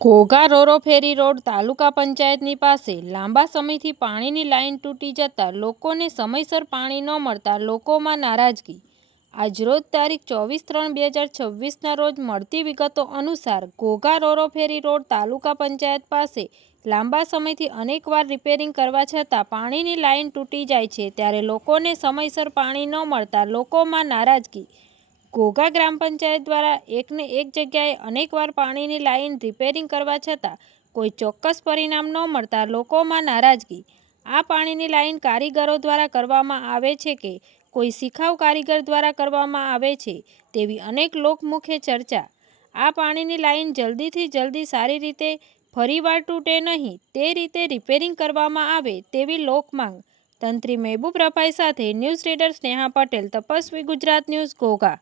ઘોઘા રોરો ફેરી road તાલુકા પંચાયતની પાસે લાંબા સમયથી પાણીની લાઇન તૂટી જતા લોકોને સમયસર પાણી ન મળતા લોકોમાં નારાજગી। આજરોજ તારીખ 24/3/2026ના રોજ મળતી વિગતો અનુસાર ઘોઘા રોરો ફેરી રોડ તાલુકા પંચાયત પાસે લાંબા સમયથી અનેકવાર રિપેરિંગ કરવા છતાં પાણીની લાઇન તૂટી જાય છે, ત્યારે લોકોને સમયસર પાણી ન મળતા લોકોમાં નારાજગી। ઘોઘા ગ્રામ પંચાયત દ્વારા એકને એક જગ્યાએ અનેકવાર પાણીની લાઇન રિપેરિંગ કરવા છતાં કોઈ ચોક્કસ પરિણામ ન મળતા લોકોમાં નારાજગી। આ પાણીની લાઇન કારીગરો દ્વારા કરવામાં આવે છે કે કોઈ શિખાઉ કારીગર દ્વારા કરવામાં આવે છે તેવી અનેક લોકમુખે ચર્ચા। આ પાણીની લાઇન જલ્દીથી જલ્દી સારી રીતે ફરીવાર તૂટે નહીં તે રીતે રિપેરિંગ કરવામાં આવે તેવી લોકમાંગ। તંત્રી મહેબૂબ રફાઈ સાથે news reader Sneha Patel, Tapasvi Gujarat news, Ghogha.